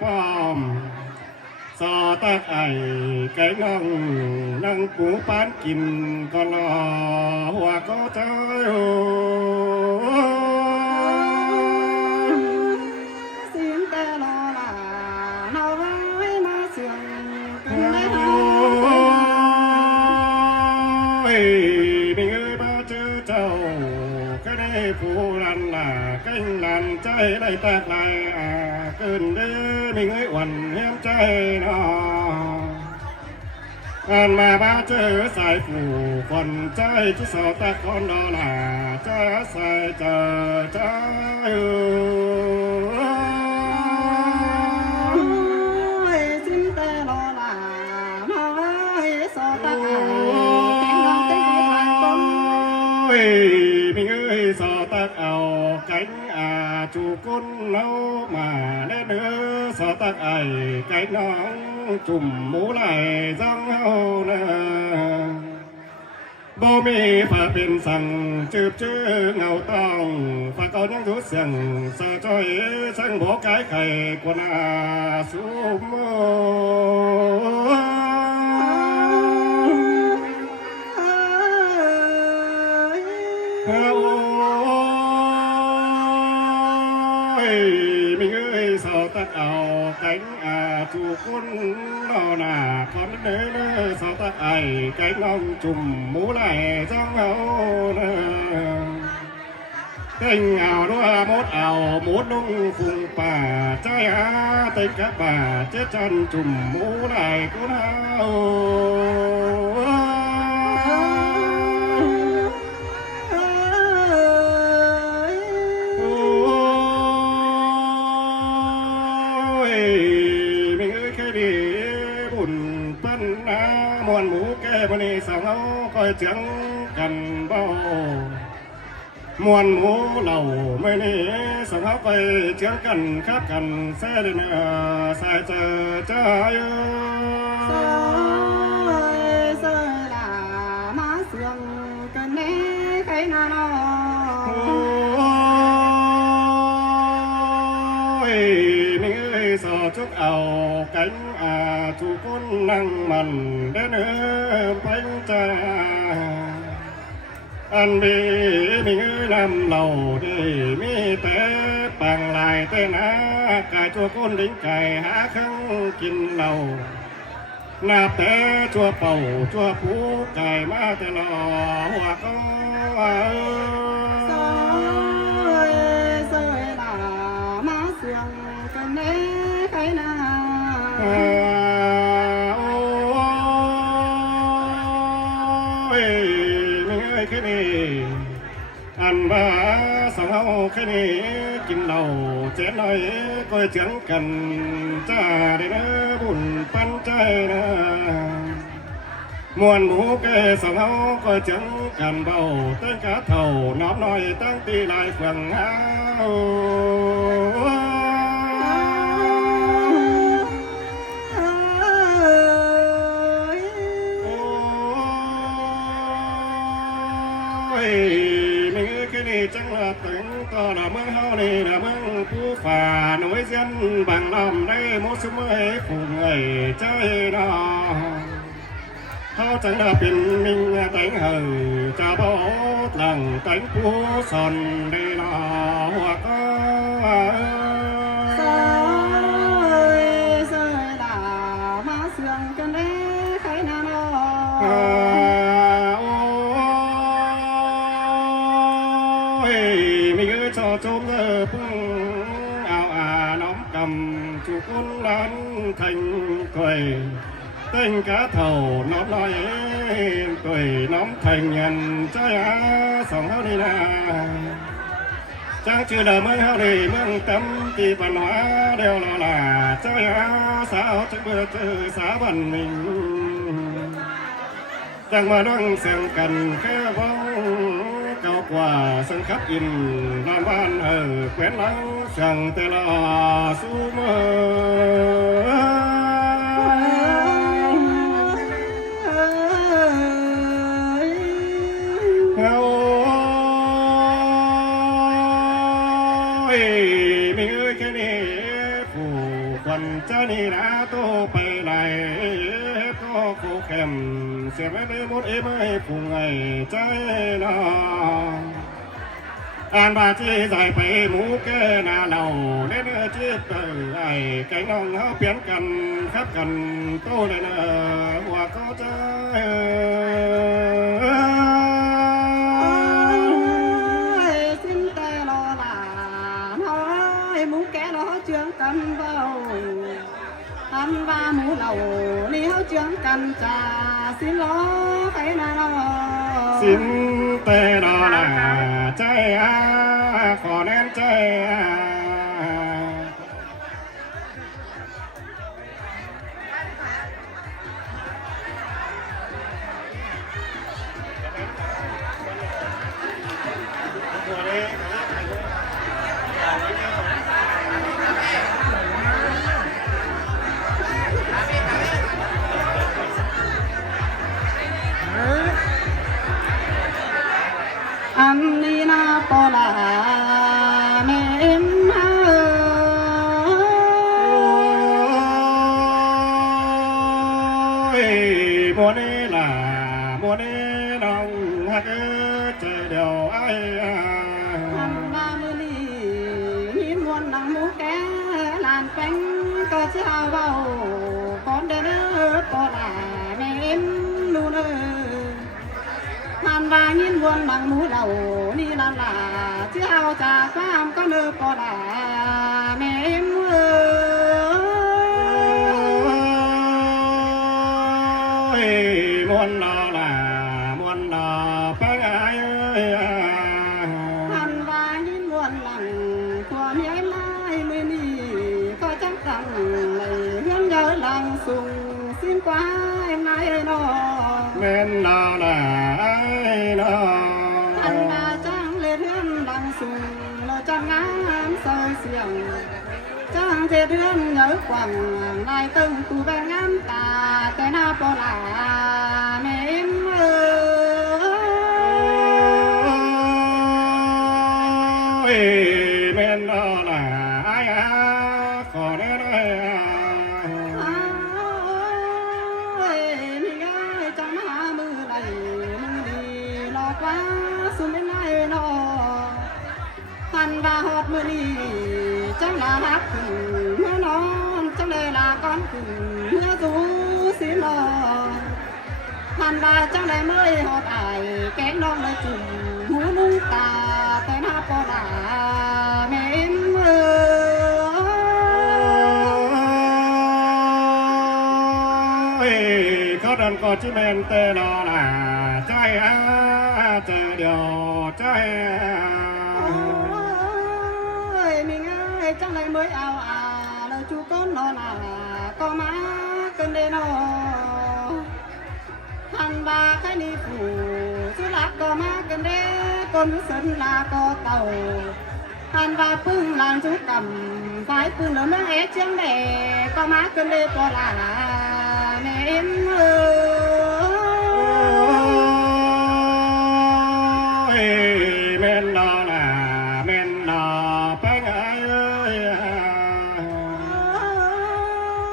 ป้อมสอตักไอไก่น้องนั่งปูปานกินก็รอหัวก็เจ้าสินแต่รอลาเราไว้มาเสื่อมกันได้หามีเอ้ยมาเจอเจ้าก็ได้ผู้ลันล่ะกิ้งลันใจได้แตกลายเกินเด้มีเอ้ยวันเฮียมใจนอ่านมาบ้าเจอสายผู้คนใจที่สอตะคอนดอลาจะใส่เจอใจสินแต่รอลาเราไว้สอตะไอแข่งน้องเต้นไปทางต้นมีเอ้ยสอตักเอาไก่จูกุนเนามาเด้อเด้อสอตักไอไก่น้องจุ่มหมูไหลจังเฮาเนอบ่มีผ้าเป็นสั่งจืบจื้อเงาต้องฝากเอายังทุเสียงสะจ้อยช่างบ่กายไข่กว่านาสุมเฮามีเอ้ยสอตักเอาไก่จูกุนนอหน้าคอนเด้อสอตักไอไก่น้องจุ่มหมูไหลจังเฮาเนอเต็งเอาด้วยมดเอาหมูนุ่งฟุงป่าใจเต็งกะป่าเจ๊จันจุ่มหมูไหลกูเฮามีเอ้ยแค่ดีบุญปั้นมวนหมูแก่บนนี้สาวเขาคอยเจียงกันเบามวนหมูเหล่าไม่นี่สาวเขาไปเจียงกันคับกันแซ่เลยนะสายเจอใจสอยลามาเสื่อมกันแน่ใครนาน้อมีเอ้ยสอจุกเอาไก่ทุกคนนั่งมันเดินไปจ้าอันมีเอ้ยนำเหล่าดีมีแต่ปังลายแต่นะกายตัวคนดิ้งไก่หาข้างกินเหล่านาแต่ชัวเป่าชัวผู้ไก่มาแต่รอหัวก็สอยลามาเสื่อมกันแน่ใครนาแค่นี้อันว่าสาวแค่นี้กินเหล้าเจ็ดหน่อยก็เจียงกันจ้าได้นะบุญปันใจนะมวนหมูแก่สาวก็เจียงกันเบาตั้งกะเท่าน้อมน้อยตั้งตีลายเฟืองเฮามีแค่นี้จังละถึงต่อละเมืองเฮานี่ละเมืองผู้ฝ่าหน่วยเสียนบางลำได้หมดสมัยผู้เงยใจนอเขาจังละเป็นมิงแต่งเฮอจะบอกหลังแต่งผู้สอนได้นอหัวก็สอยลามาเสื่อมกันแน่ใครนาน้อมีเอ้ยชอจมพึ่งเอาน้อมกำจูกุนล้านthành cười tình cá thầu nó nói cười nóm thành nhân trái sòng hao đi na trang chưa đợi mới hao đi mương tấm thì văn hóa đều là trái sao chứ bữa tư xã văn mình chẳng mà đang xem cần cái vong cao quả sân khắp in làm ban ở quen lắng chẳng tê là su mơ วนเจ้านี่นะโตไปไหนก็โคเข็มเสียไม่ได้หมดไม่พุงไงใจน้องอ่านบาจีใส่ไปหมูแก่นาเราเล่นจีบไอ้ไก่น้องเขาเปลี่ยนกันครับกันโตเลยนะว่าก็จะxin tê lo là nói mũ kẻ đó chương cân vào ăn va mũ lầu đi háo chương cân trà xin lo cái nào xin tê đó làใจขอแน่นใจanh đi na po là mẹ em muốn là muốn lòng hát chơi đều ai anh ba mươi đi nhìn muôn nắng mũ kẻ làn cánh có sao vào con đến po là mẹ em luôn ơi anh ba nhìn muôn nắng mũ đầu đi là chứ ao trà quam có nơi po là mẹ em ơi muốn là muốn bác ai ơi anh và nhìn muôn lặng của mẹ lai mới đi có chắc rằng này hướng nhớ làng sùng xin qua em nay nó men là ai nó anh và trang lên hướng làng sùng lo trang ngắm soi xiềng trang thế đương nhớ quảng lại từng tu về ngắm ta tên na po là mẹ em ơi men là ai khó đến đây ơi mình ơi trong má mưa đầy mưa đi lo quá xuống bên này nó hành và họp mưa đi trong là hát cùng mưa non trong đây là con cùng mưa rú xin lo hành và trong đây mới họp ải kén non nơi chùm múa nung ta tên hát po là mẹ em ơi có đàn có chữ men tê đó là trai chơi điều trai ơi mình ơi trong này mới ao lời chú con nó là có má cơn đê nó thằng ba cái ni phủ chú lạc có má cơn đê con sân là có tàu thằng ba pưng làm chú cầm phải pưng lớn nó é chiếng đè có má cơn đê có là mẹ em ơi men là bác ai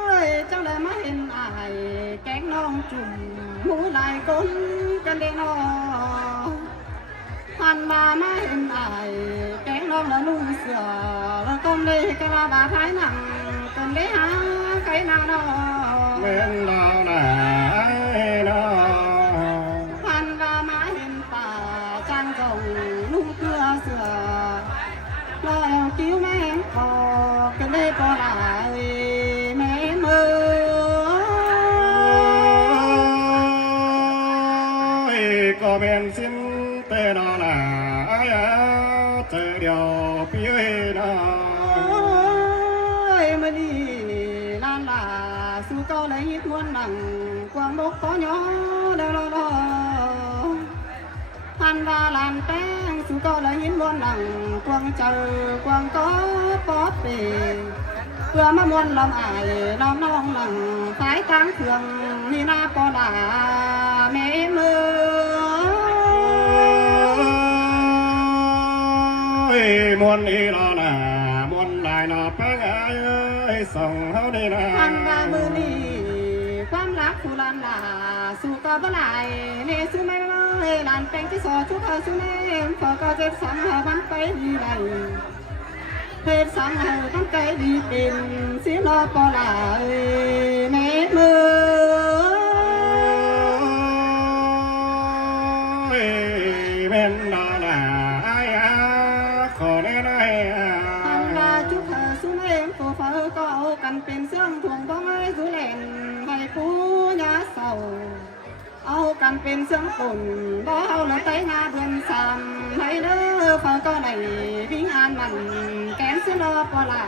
ơi trong đời mắt hình ai cánh non trùm mũ lại con cơn đê nó hành bà má hình ai cánh non là nung sửa là con đi cái là bà thái nặng cần đế há cái nào đó men là ai đó hành bà má hình bà trang rồng nung cưa sửa lo cứu mẹ em có cần đế có lại mẹ em ơi có men xin tê đó là ai chơi điều phía đó ơi mà đi lan là su câu lấy ít muôn nặng quang bốc có nhỏ đâu lo lo hành và làm tang su câu lấy ít muôn nặng quang chờ quang có về vừa mà muôn lòng ải lòng nong nặng phải tăng thường ni na po là mẹ em ơi muốn đi đó là muốn lại nó bác ai ơi ส่องเฮาได้นะ อันว่ามือนี้ความรักผู้ลันลาสู่ก็บ่หลายเนสู้ไม่เลยลานแปลงที่สอทุกเขาสู้เนมพอก็เจ็บซ้ำหาวันไปดีไรเพศสังเฮาตั้งใจดีเป็นสิรอปอลาเมมือ แม่นนอนาไอ้อาขอแน่นาย อันว่าจุกเธอสู้เองตัวเฟอก็เอากันเป็นเสื่อมทวงต้องให้สู้เล่นให้ผู้ยาเศร้าเอากันเป็นเสื่อมปุ่นบ่เอาละไตงาเดือนสามให้เด้อเฟอก็ได้วิ่งอ่านมันแกนสิรอปลา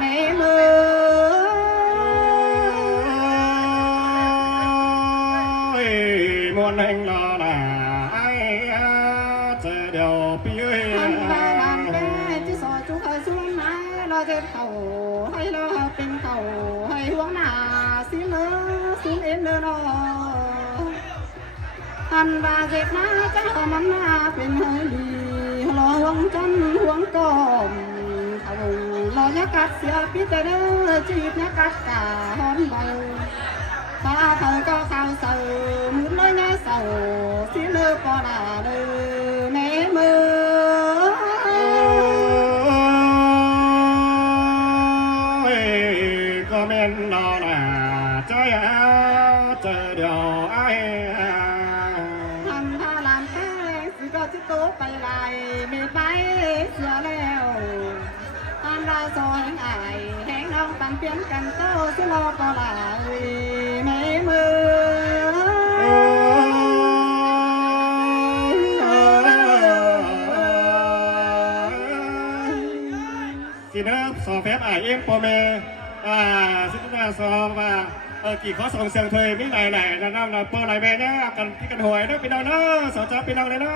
ในมือ มวนแห่งรอนาไอ้อาเจอเดียวพี่เอ้ย อันว่าลานแป้ที่สอจุกเธอสู้ไม้เราเจ็บเข่าให้เราเป็นเข่าให้ห่วงหน้าสิเลอสูงเอ็นเด้อนอ อันว่าเจ็บนะจ้ามันน่าเป็นเฮลีรอหวงจันหวงกอมเขารอยักกัดเสียพิจเด้อจีบยักกัดกาหอนเบาตาเขาก็ข่าวเศร้ามุดเลยนะเศร้าสิเลือปอดาเด้อแม่มือ ก็แม่นนอนาใจอาเจอเดียวไอ้ ทำท่าลานแป้งสิก็จิโตไปลายไม่ไปเสียแล้วอันราซอยอายแหงน้องตันเปลี่ยนกันโตสิรอปอลายไม่มือ สิเนบสองแฟบไอเอ็มปอเมสิบนาสองว่ากี่ข้อส่งเสียงเพลงไม่ไหนนะน้ำเปิดไหลแม่เนี่ยกันที่กันหวยนะพี่น้องนะสาวจ้าพี่น้องเลยนะ